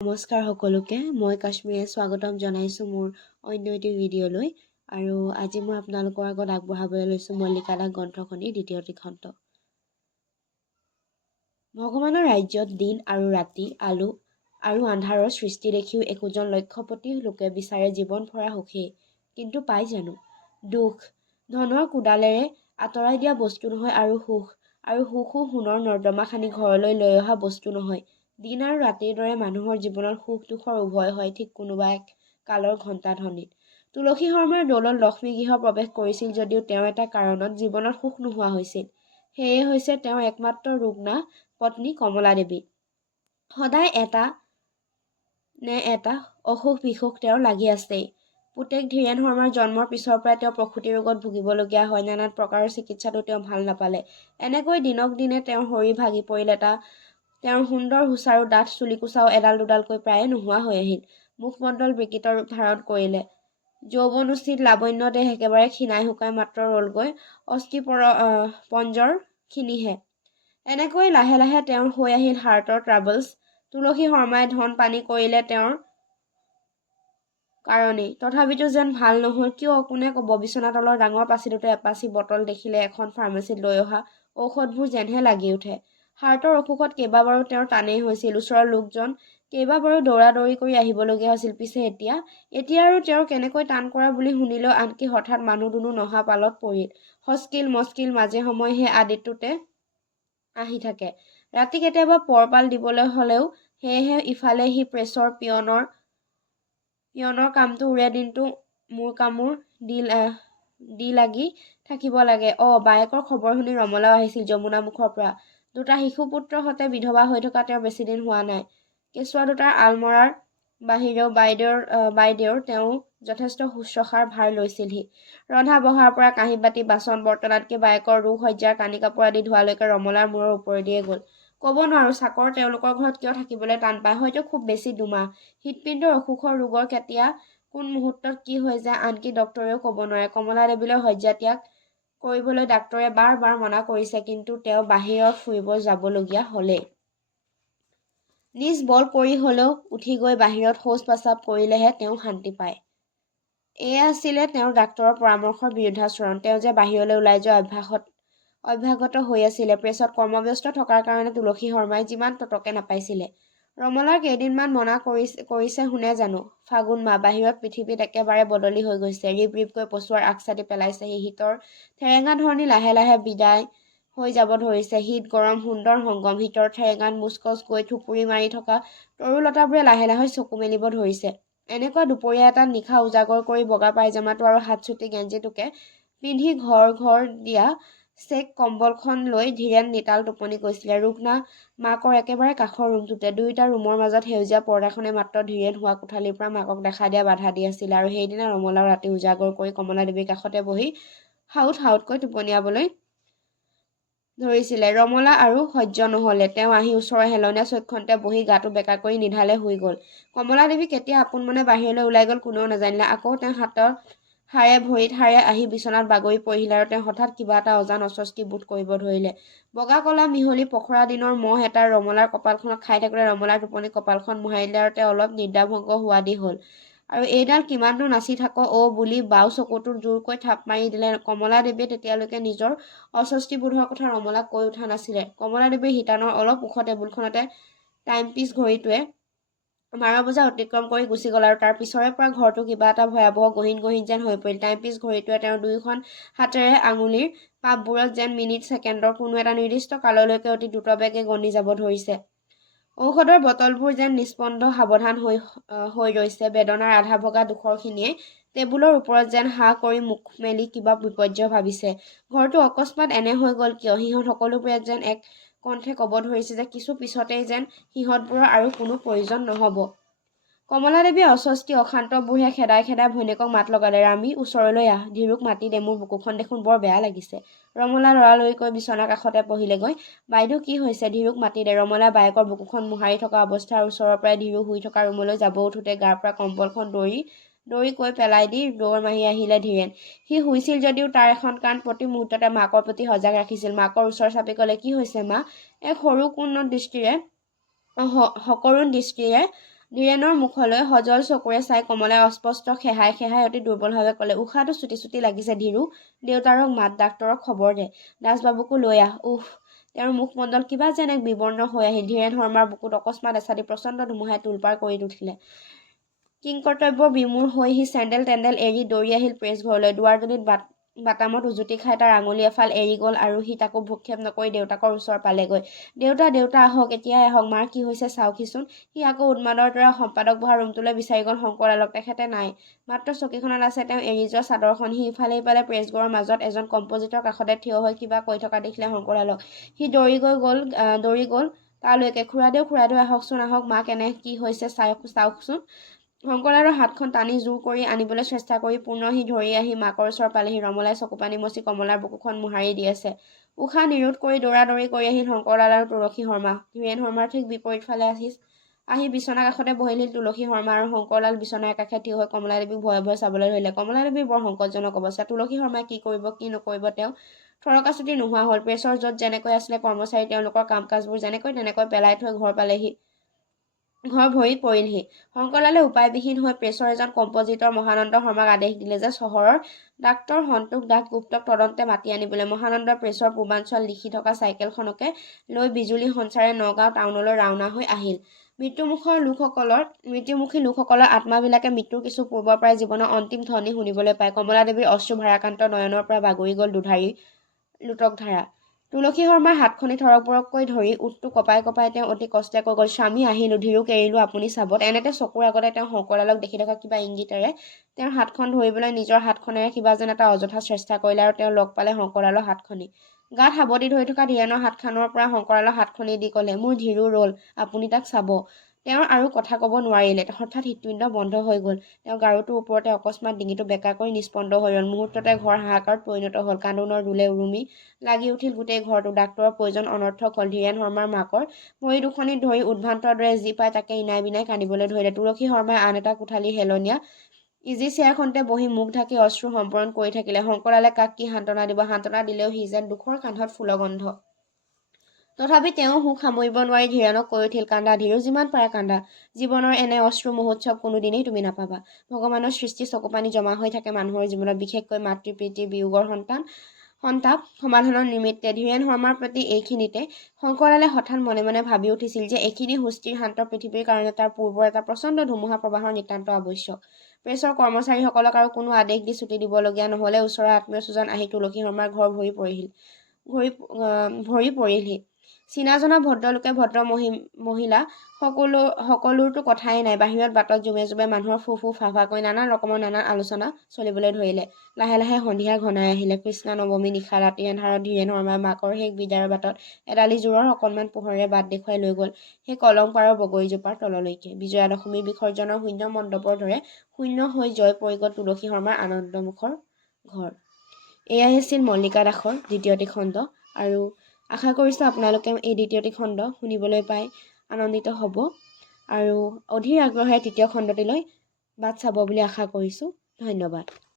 নমস্কাৰ সকলোকে মই কাশ্মীৰে স্বাগতম জনাইছোঁ মোৰ অন্য এটি ভিডিঅ'লৈ আৰু আজি মই আপোনালোকৰ আগত আগবঢ়াবলৈ লৈছোঁ মল্লিকা দাস গ্ৰন্থখনিৰ দ্বিতীয়টি খণ্ড। ভগৱানৰ ৰাজ্যত দিন আৰু ৰাতি আলো আৰু আন্ধাৰৰ সৃষ্টি দেখিও একোজন লক্ষপতি লোকে বিচাৰে জীৱন ভৰা সুখেই, কিন্তু পাই জানো? দুখ ধনৰ কোডালেৰে আঁতৰাই দিয়া বস্তু নহয় আৰু সুখো সোণৰ নৰ্দমা খানি ঘৰলৈ লৈ অহা বস্তু নহয়। দিন আৰু ৰাতিৰ দৰে মানুহৰ জীৱনত সুখ দুখৰ উভয় হয় ঠিক কোনোবা এক কালৰ ঘণ্টাধ্বনিত। তুলসী শৰ্মাৰ দৌলত লক্ষ্মী গৃহ প্ৰৱেশ কৰিছিল যদিও তেওঁ এটা কাৰণত জীৱনত সুখ নোহোৱা হৈছিল। সেয়ে হৈছে তেওঁৰ একমাত্ৰ ৰুগ্না পত্নী কমলা দেৱী। সদায় এটা অসুখ বিসুখ তেওঁৰ লাগি আছেই। পুতেক ধীৰেন শৰ্মাৰ জন্মৰ পিছৰ পৰাই তেওঁ প্ৰসূতি ৰোগত ভুগিবলগীয়া হয়। নানান প্ৰকাৰৰ চিকিৎসাটো তেওঁ ভাল নাপালে। এনেকৈ দিনক দিনে তেওঁৰ শৰীৰ ভাগি পৰিল। তেওঁৰ সুন্দৰ সুচাৰু ডাঠ চুলিকোছাও এডাল দুডালকৈ প্ৰায়ে নোহোৱা হৈ আহিল। মুখমণ্ডল বিকৃত ৰূপ ধাৰণ কৰিলে। যৌৱনোচিত লাৱণ্য দেহ একেবাৰে ক্ষীণাই শুকাই মাত্ৰ ৰলগৈ অস্থি পঞ্জৰ খিনিহে। এনেকৈ লাহে লাহে তেওঁৰ হৈ আহিল হাৰ্টৰ ট্ৰাবলছ। তুলসী শৰ্মাই ধন পানী কৰিলে তেওঁৰ কাৰণেই, তথাপিতো যেন ভাল নহ'ল। কিয় কোনে ক'ব? বিচনা তলৰ ডাঙৰ পাচিটোতে এপাচি বটল দেখিলে এখন ফাৰ্মাচীত লৈ অহা ঔষধবোৰ যেনহে লাগি উঠে। হাৰ্টৰ অসুখত কেইবাবাৰো তেওঁৰ টানেই হৈছিল। ওচৰৰ লোকজন কেইবাবাৰো দৌৰা-দৌৰি কৰি আহিবলগীয়া হৈছিল। পিছে এতিয়া আৰু তেওঁৰ কেনেকৈ টান কৰা বুলি শুনিলেও আনকি হঠাৎ মানুহ দুনুহ নহা পালত পৰিল। হস্কিল মস্কিল মাজে সময়ে সেই আদিটোতে আহি থাকে। ৰাতি কেতিয়াবা পৰপাল দিবলৈ হ'লেও সেয়েহে ইফালে সি প্ৰেছৰ পিয়নৰ কামটো উৰে, দিনটো মোৰ কামোৰ দি লাগি থাকিব লাগে। বায়েকৰ খবৰ শুনি ৰমলাও আহিছিল যমুনামুখৰ পৰা। দুটা শিশুপুত্ৰৰ সতে বিধৱা হৈ থকা তেওঁৰ বেছিদিন হোৱা নাই। কেঁচুৱা দুটাৰ আলমৰাৰ বাহিৰেও বাইদেউৰ তেওঁ যথেষ্ট শুশ্ৰূষাৰ ভাৰ লৈছিলহি। ৰন্ধা বঢ়াৰ পৰা কাঁহী বাতি বাচন বৰ্তন আনকি বায়েকৰ ৰোগ সজ্জাৰ কানি কাপোৰ আদি ধোৱালৈকে ৰমলাৰ মূৰৰ ওপৰেদিয়ে গ'ল। ক'ব নোৱাৰো চাকৰ তেওঁলোকৰ ঘৰত কিয় থাকিবলৈ টান পায়। হয়তো খুব বেছি 2 মাহ। হৃদপিণ্ডৰ অসুখৰ ৰোগৰ কেতিয়া কোন মুহূৰ্তত কি হৈ যায় আনকি ডক্তৰেও ক'ব নোৱাৰে। কমলা দেৱীলৈ শয্যা ত্যাগ কৰিবলৈ ডাক্তৰে বাৰ বাৰ মনা কৰিছে, কিন্তু তেওঁ বাহিৰত ফুৰিব যাবলগীয়া হ'লেই নিজ বল কৰি হ'লেও উঠি গৈ বাহিৰত শৌচ পাচাব কৰিলেহে তেওঁ শান্তি পায়। এয়া আছিলে তেওঁৰ ডাক্তৰৰ পৰামৰ্শৰ বিৰুদ্ধাচৰণ। তেওঁ যে বাহিৰলৈ ওলাই যোৱা অভ্যাগত হৈ আছিলে। প্ৰেছত কৰ্মব্যস্ত থকাৰ কাৰণে তুলসী শৰ্মাই যিমান ততকে নাপাইছিলে। ৰমলাৰ কেইদিনমান মনা কৰিছে শুনে জানো? ফাগুন মাহ। বাহিৰত পৃথিৱীত একেবাৰে বদলি হৈ গৈছে। ৰিব ৰিবকৈ পচুৱাৰ আগচাতি পেলাইছেহি। শীতৰ ঠেৰেঙা ধৰণী লাহে লাহে বিদায় হৈ যাব ধৰিছে। শীত গৰম সুন্দৰ সংগম। শীতৰ ঠেৰেঙাত মুচকচ গৈ থুপুৰি মাৰি থকা তৰুলতাবোৰে লাহে লাহে চকু মেলিব ধৰিছে। এনেকুৱা দুপৰীয়া এটাত নিশা উজাগৰ কৰি বগা পায়জামাটো আৰু হাত চুটি গেঞ্জিটোকে পিন্ধি ঘৰ দিয়া চেক কম্বলখন লৈ ধীৰেন নিতাল টোপনি গৈছিলে। ৰুগ্না মাকৰ একেবাৰে কাষৰ ৰুমটোতে। দুয়োটা ৰুমৰ মাজত সেউজীয়া পৰ্দাখনে মাত্ৰ ধীৰেন শোৱা কোঠালিৰ পৰা মাকক দেখা দিয়া বাধা দি আছিলে। আৰু সেইদিনা ৰমলাও ৰাতি উজাগৰ কৰি কমলা দেৱীৰ কাষতে বহি হাউতকৈ টোপনিয়াবলৈ ধৰিছিলে। ৰমলা আৰু সহ্য নহ'লে তেওঁ আহি ওচৰৰ হেলনীয়া চকীখনতে বহি গাটো বেকা কৰি নিধালে শুই গ'ল। কমলা দেৱী কেতিয়া আপোন মনে বাহিৰলৈ ওলাই গ'ল কোনেও নাজানিলে। আকৌ তেওঁ হাতৰ হাড়ে ভৰিত হাড়ে আহি বিচনাত বাগৰি পৰিলে আৰু তেওঁ হঠাৎ কিবা এটা অজান অস্বস্তি বোধ কৰিব ধৰিলে। বগা কলা মিহলি পখৰা দিনৰ মহ এটাৰ ৰমলাৰ কপালখনত খাই থাকোতে ৰমলাৰ টোপনি কপালখন মোহাৰি দিলে আৰু তেওঁ অলপ নিদ্ৰাভংগ হোৱা দি হ'ল। আৰু এইডাল কিমাননো নাচি থাক বুলি বাওঁ চকুটোত জোৰকৈ থাপ মাৰি দিলে। কমলা দেৱীয়ে তেতিয়ালৈকে নিজৰ অস্বস্তিবোধৰ কথা ৰমলাক কৈ উঠা নাছিলে। কমলা দেৱীৰ শিতানৰ অলপ ওখ টেবুলখনতে টাইমপিচ ঘড়ীটোৱে 12 বজা অতিক্ৰম কৰি গুচি গ'ল আৰু তাৰ পিছৰে পৰা ঘৰটো কিবা এটা ভয়াৱহ গহীন যেন হৈ পৰিল। টাইমপিচ ঘড়ীটোৱে তেওঁৰ দুয়োখন হাতেৰে আঙুলিৰ পাপবোৰত যেন মিনিট ছেকেণ্ডৰ কোনো এটা নিৰ্দিষ্ট কাললৈকে অতি দ্ৰুতবেগে গণি যাব ধৰিছে। ঔষধৰ বটলবোৰ যেন নিস্পন্দ সাৱধান হৈ ৰৈছে। বেদনাৰ আধা ভগা দুখৰখিনিয়ে টেবুলৰ ওপৰত যেন হাঁ কৰি মুখ মেলি কিবা বিপৰ্য্য ভাবিছে। ঘৰটো অকস্মাৎ এনে হৈ গ'ল কিয়? সিহঁত সকলোবোৰে যেন এক কণ্ঠে ক'ব ধৰিছে যে কিছু পিছতেই যেন সিহঁতবোৰৰ আৰু কোনো প্ৰয়োজন নহ'ব। কমলা দেৱীয়ে অস্বস্তি অশান্তবোৰহে খেদাই ভৈনীয়েকক মাত লগালে। ৰামী ওচৰলৈ আহ। ধীৰুক মাতি দে, মোৰ বুকুখন দেখোন বৰ বেয়া লাগিছে। ৰমলা লৰালৰিকৈ বিচনাৰ কাষতে বহিলেগৈ। বাইদেউ কি হৈছে? ধীৰুক মাতি দে। ৰমলা বায়েকৰ বুকুখন মোহাৰি থকা অৱস্থাৰ ওচৰৰ পৰাই ধীৰু শুই থকা ৰুমলৈ যাব উঠোতে গাৰ পৰা কম্বলখন দৌৰি কৈ পেলাই দি দৌৰ মাৰি আহিলে ধীৰেন। সি শুইছিল যদিও তাৰ এখন কাণ প্ৰতি মুহূৰ্ততে মাকৰ প্ৰতি সজাগ ৰাখিছিল। মাকৰ ওচৰ চাপি ক'লে, কি হৈছে মা? এক সকৰুণ দৃষ্টিৰে ধীৰেনৰ মুখলৈ সজল চকুৰে চাই কমলাই অস্পষ্ট খেহাই খেহাই অতি দুৰ্বলভাৱে ক'লে, উশাহটো চুটি চুটি লাগিছে ধীৰু। দেউতাৰক মাত, ডাক্তৰক খবৰ দে, দাসবাবুকো লৈ আহ। তেওঁৰ মুখমণ্ডল কিবা যেন এক বিবৰ্ণ হৈ আহিল। ধীৰেন শৰ্মাৰ বুকুত অকস্মাত এচাটি প্ৰচণ্ড ধুমুহাই তোলপাৰ কৰি উঠিলে। কিংকৰ্তব্য বিমূৰ হৈ সি চেণ্ডেল টেণ্ডেল এৰি দৌৰি আহিল প্ৰেছ ঘৰলৈ। দুৱাৰদলিত বাটামত উজুতি খাই তাৰ আঙুলি এফাল এৰি গ'ল আৰু সি তাকো ভ্ৰক্ষেপ নকৰি দেউতাকৰ ওচৰ পালেগৈ। দেউতা আহক, এতিয়াই আহক, মাৰ কি হৈছে চাওকহিচোন। সি আকৌ উন্মাদৰ দৰে সম্পাদক বহা ৰুমটোলৈ বিচাৰি গ'ল শংকৰলালক। তেখেতে নাই। মাত্ৰ চকীখনত আছে তেওঁ এৰি যোৱা চাদৰখন। সি ইফালে সিফালে প্ৰেছঘৰৰ মাজত এজন কম্পজিটৰ কাষতে থিয় হৈ কিবা কৈ থকা দেখিলে শংকৰলালক। সি দৌৰি গ'ল তালৈকে। খুৰাদেউ আহকচোন, আহক, মা কেনে কি হৈছে চাওকচোন। শংকৰলালৰ হাতখন টানি জোৰ কৰি আনিবলৈ চেষ্টা কৰি পুনৰ সি ধৰি আহি মাকৰ ওচৰ পালেহি। ৰমলাই চকুপানী মচি কমলাৰ বুকুখন মোহাৰি দি আছে। উশাহ নিৰোধ কৰি দৌৰি কৰি আহিল শংকৰলাল আৰু তুলসী শৰ্মা। ধীৰেন শৰ্মাৰ ঠিক বিপৰীত ফালে আহি বিচনা কাষতে বহিলহি তুলসী শৰ্মা আৰু শংকৰলাল বিচনাৰ কাষে থিয় হৈ কমলাদেৱীক ভয়ে ভয়ে চাবলৈ ধৰিলে। কমলাদেৱীৰ বৰ সংকটজনক অৱস্থা। তুলসী শৰ্মাই কি কৰিব কি নকৰিব তেওঁ থৰকাচুটি নোহোৱা হ'ল। প্ৰেছৰ য'ত যেনেকৈ আছিলে কৰ্মচাৰী তেওঁলোকৰ কাম কাজবোৰ যেনেকৈ তেনেকৈ পেলাই থৈ ঘৰ ভৰি পৰিলহি। শংকৰলালে উপায়বিহীন হৈ প্ৰেছৰ এজন কম্পজিটৰ মহানন্দ শৰ্মাক আদেশ দিলে যে চহৰৰ ডাক্তৰ সন্তোষ দাস গুপ্তক তদন্তে মাতি আনিবলৈ। মহানন্দ প্ৰেছৰ পূৰ্বাঞ্চল লিখি থকা চাইকেলখনকে লৈ বিজুলী সঞ্চাৰে নগাঁও টাউনলৈ ৰাওনা হৈ আহিল। মৃত্যুমুখী লোকসকলৰ আত্মাবিলাকে মৃত্যুৰ কিছু পূৰ্বৰ পৰাই জীৱনৰ অন্তিম ধ্বনি শুনিবলৈ পায়। কমলাদেৱীৰ অশ্ৰু ভাৰাক্ৰান্ত নয়নৰ পৰা বাগৰি গ'ল দুধাৰি লোতকধাৰা। তুলসী শৰ্মাৰ হাতখনি থৰক-বৰককৈ ধৰি ওঠটো কঁপাই কঁপাই তেওঁ অতি কষ্টে কৈ গ'ল, স্বামী আহিলোঁ, ধীৰুক এৰিলোঁ, আপুনি চাব। এনেতে চকুৰ আগতে তেওঁ শংকৰলালক দেখি থকা কিবা ইংগিতেৰে তেওঁৰ হাতখন ধৰিবলৈ নিজৰ হাতখনেৰে কিবা যেন এটা অযথা চেষ্টা কৰিলে আৰু তেওঁ লগ পালে শংকৰলালৰ হাতখনি। গাত সাৱটি ধৰি থকা ধীৰেনৰ হাতখনৰ পৰা শংকৰলালৰ হাতখনি দি ক'লে, মোৰ ধীৰু ৰ'ল, আপুনি তাক চাব। তেওঁৰ আৰু কথা ক'ব নোৱাৰিলে। হঠাৎ হৃৎপিণ্ড বন্ধ হৈ গ'ল। তেওঁ গাৰুটোৰ ওপৰতে অকস্মাৎ ডিঙিটো বেঁকা কৰি নিস্পন্দ হৈ ৰ'ল। মুহূৰ্ততে ঘৰ হাহাকাৰত পৰিণত হ'ল। কান্দোনৰ ৰোলে উৰুমি লাগি উঠিল গোটেই ঘৰটো। ডাক্তৰৰ প্ৰয়োজন অনৰ্থক হ'ল। ধীৰেন শৰ্মাৰ মাকৰ ভৰি দুখনিত ধৰি উদ্ভ্ৰান্তৰ দৰে যি পায় তাকে ইনাই বিনাই কান্দিবলৈ ধৰিলে। তুলসী শৰ্মাই আন এটা কোঠালীৰ হেলনীয়া ইজি চেয়াৰখনতে বহি মুখ ঢাকি অশ্ৰু সম্বৰণ কৰি থাকিলে। শংকৰলালে কাক কি সান্তনা দিব, সান্তনা দিলেও সি যেন দুখৰ কান্ধত ফুলৰ গন্ধ। তথাপি তেওঁ সুখ সামৰিব নোৱাৰি ধীৰেনক কৈ উঠিল, কান্দা ধীৰু, যিমান পাৰা কান্দা। জীৱনৰ এনে অশ্ৰু মহোৎসৱ কোনোদিনেই তুমি নাপাবা। ভগৱানৰ সৃষ্টি চকুপানী জমা হৈ থাকে মানুহৰ জীৱনত, বিশেষকৈ মাতৃপ্ৰীতিৰ বিয়োগৰ সন্তাপ সমাধানৰ নিমিত্তে। ধীৰেন শৰ্মাৰ প্ৰতি এইখিনিতে শংকৰলালে হঠাৎ মনে মনে ভাবি উঠিছিল যে এইখিনি সুস্থিৰ শান্ত পৃথিৱীৰ কাৰণে তাৰ পূৰ্বৰ এটা প্ৰচণ্ড ধুমুহা প্ৰবাহৰ নিতান্ত আৱশ্যক। প্ৰেছৰ কৰ্মচাৰীসকলক আৰু কোনো আদেশ দি ছুটি দিবলগীয়া নহ'লে ওচৰৰ আত্মীয় স্বজন আহি তুলসী শৰ্মাৰ ঘৰ ভৰি পৰিলহি। চিনাজনা ভদ্ৰলোকে ভদ্ৰ মহিলা সকলোৰতো কথাই নাই। বাহিৰত বাটত জুমে মানুহৰ ফু ফু ফা কৰি নানান ৰকমৰ নানান আলোচনা চলিবলৈ ধৰিলে। লাহে লাহে সন্ধিয়া ঘনাই আহিলে। কৃষ্ণা নৱমী নিশা ৰাতি এন্ধাৰত ধীৰেন শৰ্মাৰ মাকৰ শেষ বিদায়ৰ বাটত এডালি জোৰৰ অকণমান পোহৰেৰে বাট দেখুৱাই লৈ গ'ল সেই কলং পাৰৰ বগৰীজোপাৰ তললৈকে। বিজয়া দশমীৰ বিসৰ্জনৰ শূন্য মণ্ডপৰ দৰে শূন্য হৈ জয় পৰি গ'ল তুলসী শৰ্মাৰ আনন্দমুখৰ ঘৰ। এয়াই আছিল মল্লিকা দাসৰ দ্বিতীয়টি খণ্ড আৰু আশা কৰিছোঁ আপোনালোকে এই দ্বিতীয়টি খণ্ড শুনিবলৈ পাই আনন্দিত হ'ব আৰু অধীৰ আগ্ৰহেৰে তৃতীয় খণ্ডটিলৈ বাট চাব বুলি আশা কৰিছোঁ। ধন্যবাদ।